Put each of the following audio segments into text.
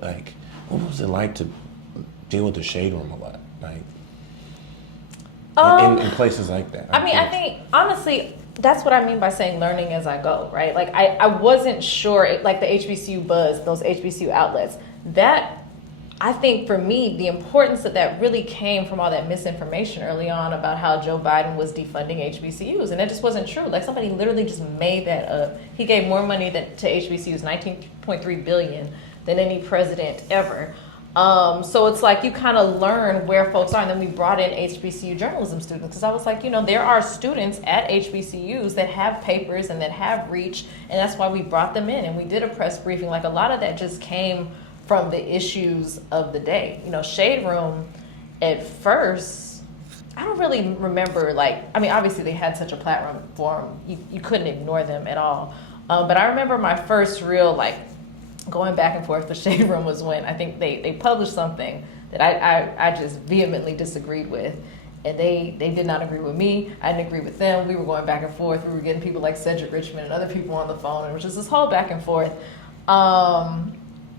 what was it like to deal with the shade room a lot, like in places like that? I mean, I think honestly, that's what I mean by saying learning as I go, right? Like I wasn't sure, like the HBCU Buzz, those HBCU outlets, that I think for me, the importance of that really came from all that misinformation early on about how Joe Biden was defunding HBCUs. And that just wasn't true. Like somebody literally just made that up. He gave more money to HBCUs, $19.3 billion, than any president ever. So it's like you kind of learn where folks are. And then we brought in HBCU journalism students because I was like, there are students at HBCUs that have papers and that have reach. And that's why we brought them in. And we did a press briefing. Like a lot of that just came from the issues of the day. Shade Room, at first, I don't really remember, obviously they had such a platform, you couldn't ignore them at all. But I remember my first real, going back and forth with Shade Room was when I think they published something that I just vehemently disagreed with. And they did not agree with me. I didn't agree with them. We were going back and forth. We were getting people like Cedric Richmond and other people on the phone. And it was just this whole back and forth.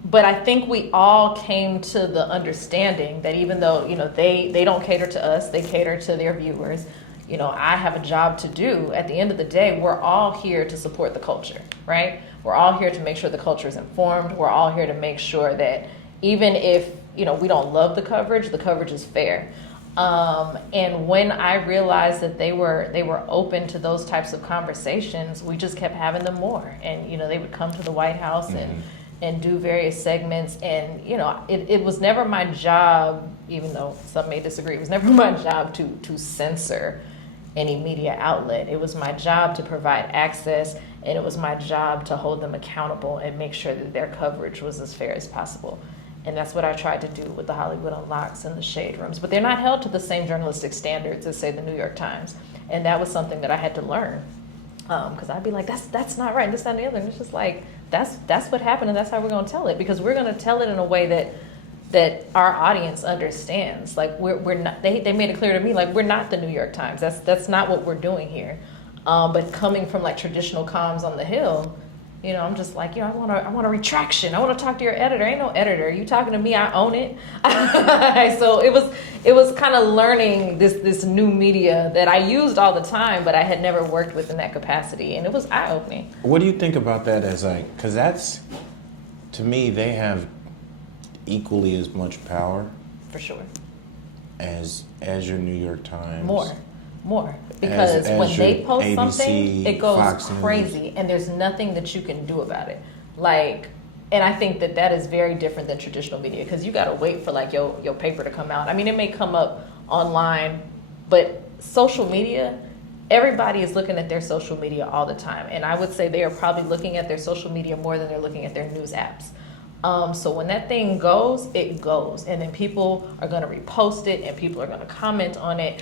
But I think we all came to the understanding that even though, they don't cater to us, they cater to their viewers. I have a job to do. At the end of the day, we're all here to support the culture, right? We're all here to make sure the culture is informed. We're all here to make sure that even if, we don't love the coverage is fair. And when I realized that they were open to those types of conversations, we just kept having them more. And, they would come to the White House and do various segments. And, it was never my job, even though some may disagree, it was never my job to censor any media outlet. It was my job to provide access, and it was my job to hold them accountable and make sure that their coverage was as fair as possible. And that's what I tried to do with the Hollywood Unlocks and the Shade Rooms. But they're not held to the same journalistic standards as, say, the New York Times. And that was something that I had to learn. Because I'd be like, that's not right, this, that, and the other. And it's just like, that's what happened, and that's how we're going to tell it. Because we're going to tell it in a way that our audience understands. Like, we're not, they made it clear to me, like, we're not the New York Times. That's not what we're doing here. But coming from, traditional comms on the Hill, I'm just like, I want a retraction. I want to talk to your editor. Ain't no editor. You talking to me, I own it. So it was kind of learning this new media that I used all the time, but I had never worked with in that capacity. And it was eye-opening. What do you think about that as because that's, to me, they have equally as much power. For sure. As your New York Times. More. Because when they post ABC, something, it goes Fox crazy, News. And there's nothing that you can do about it. And I think that is very different than traditional media, because you got to wait for your paper to come out. I mean, it may come up online, but social media, everybody is looking at their social media all the time. And I would say they are probably looking at their social media more than they're looking at their news apps. So when that thing goes, it goes. And then people are going to repost it, and people are going to comment on it.